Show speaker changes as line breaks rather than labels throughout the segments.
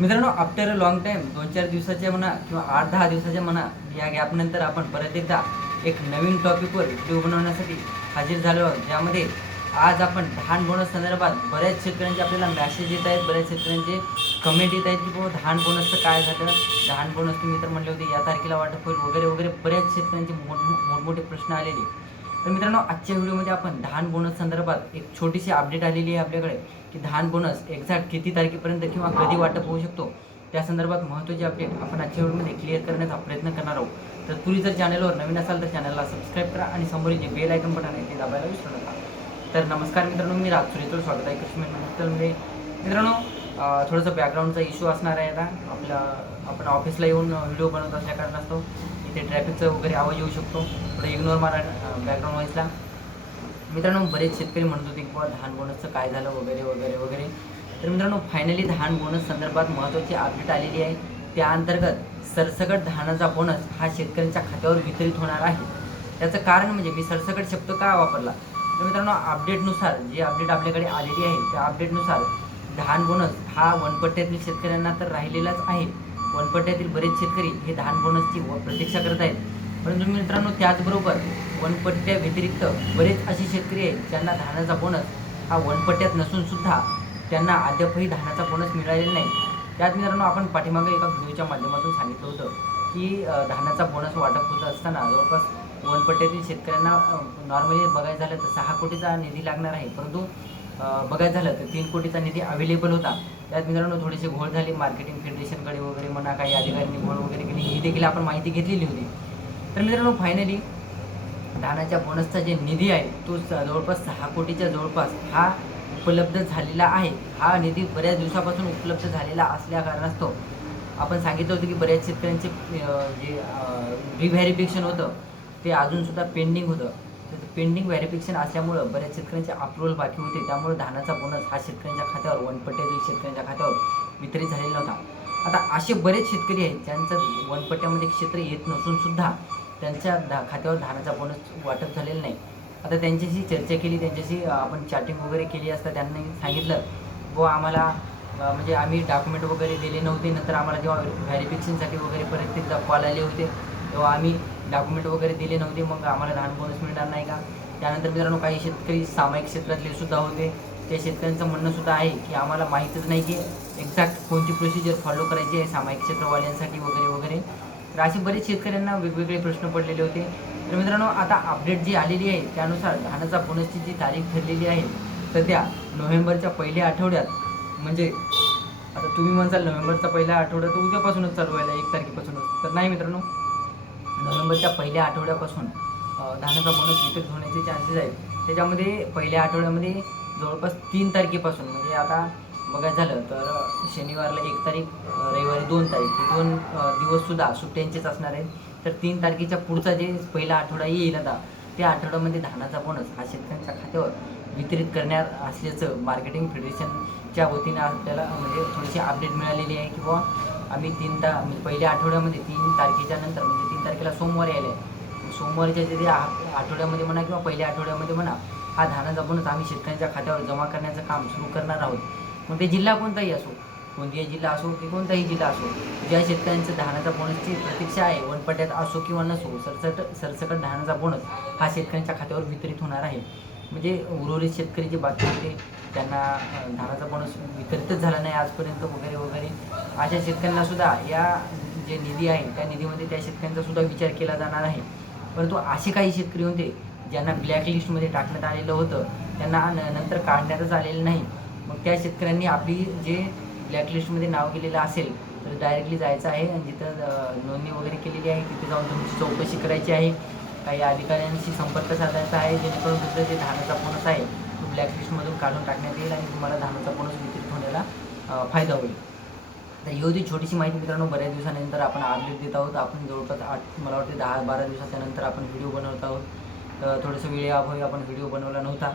मित्रांनो after a long time दोन चार दिवसाच्या म्हणा किंवा आठ दहा दिवसाच्या म्हणा या गॅपनंतर आपण परत एकदा एक नवीन टॉपिकवर व्हिडिओ बनवण्यासाठी हजर झालो आहोत. ज्यामध्ये आज आपण धान बोनस संदर्भात बऱ्याच शेतकऱ्यांचे आपल्याला मॅसेज येत आहेत बऱ्याच शेतकऱ्यांचे कमेंट येत आहेत की बाबा धान बोनसचं काय झालं? धान बोनस तुम्ही तर म्हणले होते या तारखेला वाटप होईल वगैरे वगैरे बऱ्याच शेतकऱ्यांचे मोठ मोठमोठे प्रश्न आलेले. तर मित्रांनो आजच्या व्हिडिओमध्ये आपण धान बोनस संदर्भात एक छोटीशी अपडेट आलेली आहे आपल्याकडे की धान बोनस एक्झॅक्ट किती तारखेपर्यंत किंवा कधी वाटप होऊ शकतो? त्या संदर्भात महत्त्वाची अपडेट आपण आजच्या व्हिडिओमध्ये क्लिअर करण्याचा प्रयत्न करणार आहोत. तर तुम्ही जर चॅनलवर नवीन असाल तर चॅनलला सबस्क्राईब करा आणि समोरील जे बेल आयकन बटन आहे ते दाबायला विसरू नका. तर नमस्कार मित्रांनो मी राज सुरेतोड स्वागत आहे कृष्ण मित्रांनो थोडंसं बॅकग्राऊंडचा इश्यू असणार आहे आता. आपल्या आपण ऑफिसला येऊन व्हिडिओ बनवत असल्या कारणास्तव इथे ट्रॅफिकचा वगैरे आवाज येऊ शकतो. थोडं इग्नोर मारा बॅकग्राऊंड वाईजला मित्रांनो बरेच शेतकरी म्हणत होते की बाबा धान बोनसचं काय झालं? वगैरे वगैरे वगैरे. तर मित्रांनो फायनली धान बोनस संदर्भात महत्त्वाची अपडेट आलेली आहे. त्या अंतर्गत सरसकट धानाचा बोनस हा शेतकऱ्यांच्या खात्यावर वितरित होणार आहे. त्याचं कारण म्हणजे मी सरसकट शब्द का वापरला? तर मित्रांनो अपडेटनुसार जी अपडेट आपल्याकडे आलेली आहे त्या अपडेटनुसार धान बोनस हा वनपट्ट्यातील शेतकऱ्यांना तर राहिलेलाच आहे. वनपट्ट्यातील बरेच शेतकरी हे धान बोनसची व- प्रतीक्षा करत आहेत. परंतु मित्रांनो त्याचबरोबर वनपट्ट्या व्यतिरिक्त बरेच असे शेतकरी आहेत ज्यांना धानाचा बोनस हा वनपट्ट्यात नसून सुद्धा त्यांना अद्यापही धानाचा बोनस मिळालेला नाही. त्यात मित्रांनो आपण पाठीमागे एका व्हिडिओच्या माध्यमातून सांगितलं होतं की धानाचा बोनस वाटप होत असताना जवळपास वनपट्ट्यातील शेतकऱ्यांना नॉर्मली बघायचं झालं तर सहा कोटीचा निधी लागणार आहे. परंतु बघायचं झालं तर तीन कोटीचा निधी अवेलेबल होता. त्यात मित्रांनो थोडेसे घोळ झाले. मार्केटिंग फेडरेशनकडे वगैरे म्हणा काही अधिकाऱ्यांनी घोळ वगैरे केली. ही देखील आपण माहिती घेतलेली होती. तर मित्रांनो फायनली धानाच्या बोनसचा जे निधी आहे तो जवळपास सहा कोटीच्या जवळपास हा उपलब्ध झालेला आहे. हा निधी बऱ्याच दिवसापासून उपलब्ध झालेला असल्या कारणास्तव आपण सांगितलं होतं की बऱ्याच शेतकऱ्यांचे जे रिव्हॅरिफिकेशन होतं ते अजूनसुद्धा पेंडिंग होतं. पेंडिंग व्हॅरिफिकेशन असल्यामुळं बऱ्याच शेतकऱ्यांचे अप्रुव्हल बाकी होते. त्यामुळे धानाचा बोनस हा शेतकऱ्यांच्या खात्यावर वनपट्ट्यातील शेतकऱ्यांच्या खात्यावर वितरित झालेला नव्हता. आता असे बरेच शेतकरी आहेत ज्यांचं वनपट्ट्यामध्ये क्षेत्र येत नसून सुद्धा त्यांच्या धा खात्यावर धानाचा बोनस वाटप झालेला नाही. आता त्यांच्याशी चर्चा केली त्यांच्याशी आपण चॅटिंग वगैरे केली असता त्यांनी सांगितलं व आम्हाला म्हणजे आम्ही डॉक्युमेंट वगैरे दिले नव्हते. नंतर आम्हाला जेव्हा व्हॅरिफिकेशनसाठी वगैरे परत एकदा कॉल आले होते तेव्हा आम्ही डॉक्युमेंट वगैरे दिले नव्हते मग आम्हाला धान बोनस मिळणार नाही का? त्यानंतर मित्रांनो काही शेतकरी सामायिक क्षेत्रातले सुद्धा होते. त्या शेतकऱ्यांचं म्हणणं सुद्धा आहे की आम्हाला माहीतच नाही की एक्झॅक्ट कोणती प्रोसिजर फॉलो करायची आहे सामायिक क्षेत्रवाल्यांसाठी वगैरे वगैरे. तर असे बरेच शेतकऱ्यांना वेगवेगळे प्रश्न पडलेले होते. तर मित्रांनो आता अपडेट जी आलेली आहे त्यानुसार धानाचा बोनसची जी तारीख ठरलेली आहे सध्या नोव्हेंबरच्या पहिल्या आठवड्यात म्हणजे आता तुम्ही म्हणसाल नोव्हेंबरचा पहिला आठवडा तर उद्यापासूनच चालू व्हायला एक तारखेपासूनच. तर नाही मित्रांनो? डिसेंबरच्या पहिल्या आठवड्यापासून धानाचा बोनस वितरित होण्याचे चान्सेस आहेत. त्याच्यामध्ये पहिल्या आठवड्यामध्ये जवळपास तीन तारखेपासून म्हणजे आता बघायचं झालं तर शनिवारला एक तारीख रविवारी दोन तारीख हे दोन दिवससुद्धा सुट्ट्यांचेच असणार आहेत. तर तीन तारखेच्या पुढचा जे पहिला आठवडा येईल आता त्या आठवड्यामध्ये धानाचा बोनस हा शेतकऱ्यांच्या खात्यावर वितरित करणार असल्याचं मार्केटिंग फेडरेशनच्या वतीनं आपल्याला म्हणजे थोडीशी अपडेट मिळालेली आहे किंवा आम्ही तीन ता म्हणजे पहिल्या आठवड्यामध्ये तीन तारखेच्या नंतर म्हणजे तीन तारखेला सोमवारी आले सोमवारच्या तिथे आठवड्यामध्ये म्हणा किंवा पहिल्या आठवड्यामध्ये म्हणा हा धानाचा बोनस आम्ही शेतकऱ्यांच्या खात्यावर जमा करण्याचं काम सुरू करणार आहोत. मग ते जिल्हा कोणताही असो कोणताही जिल्हा असो की कोणताही जिल्हा असो ज्या शेतकऱ्यांचं धानाचा बोनसची प्रतीक्षा आहे वनपट्ट्यात असो किंवा नसो सरसट सरसकट धानाचा बोनस हा शेतकऱ्यांच्या खात्यावर वितरित होणार आहे. म्हणजे उर्वरित शेतकरी जे बाकी होते त्यांना धानाचा बोनस वितरितच झाला नाही आजपर्यंत वगैरे वगैरे. अशा शेतकऱ्यांना सुद्धा या जे निधी आहे त्या निधीमध्ये त्या शेतकऱ्यांचा सुद्धा विचार केला जाणार आहे. परंतु असे काही शेतकरी होते ज्यांना ब्लॅक लिस्टमध्ये टाकण्यात आलेलं होतं त्यांना न- नंतर काढण्यातच आलेलं नाही. मग त्या शेतकऱ्यांनी आपली जे ब्लॅकलिस्टमध्ये नाव गेलेलं असेल तर डायरेक्टली जायचं आहे आणि जिथं नोंदणी वगैरे केलेली आहे तिथे जाऊन तुमची चौकशी करायची आहे. काही अधिकाऱ्यांशी संपर्क साधायचा आहे जेणेकरून तुमचं जे धानाचा बोनस आहे तो ब्लॅकलिस्टमधून काढून टाकण्यात येईल आणि तुम्हाला धानाचा बोनस वितरित होण्याला फायदा होईल. तर ही होती छोटीशी माहिती मित्रांनो. बऱ्याच दिवसानंतर आपण अपडेट देत आहोत. आपण जवळपास आठ मला वाटते दहा बारा दिवसाच्या नंतर आपण व्हिडिओ बनवत आहोत. तर थोडंसं वेळेअभावी आपण व्हिडिओ बनवला नव्हता.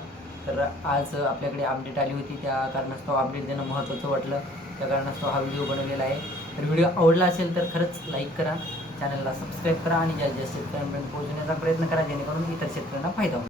तर आज आपल्याकडे अपडेट आली होती. त्या कारणास्तव अपडेट देणं महत्त्वाचं वाटलं. त्या कारणास्तव हा व्हिडिओ बनवलेला आहे. तर व्हिडिओ आवडला असेल तर खरंच लाईक करा. चॅनलला सबस्क्राईब करा आणि जास्तीत जास्त शेतकऱ्यांपर्यंत पोहोचण्याचा प्रयत्न करा जेणेकरून इतर शेतकऱ्यांना फायदा होईल.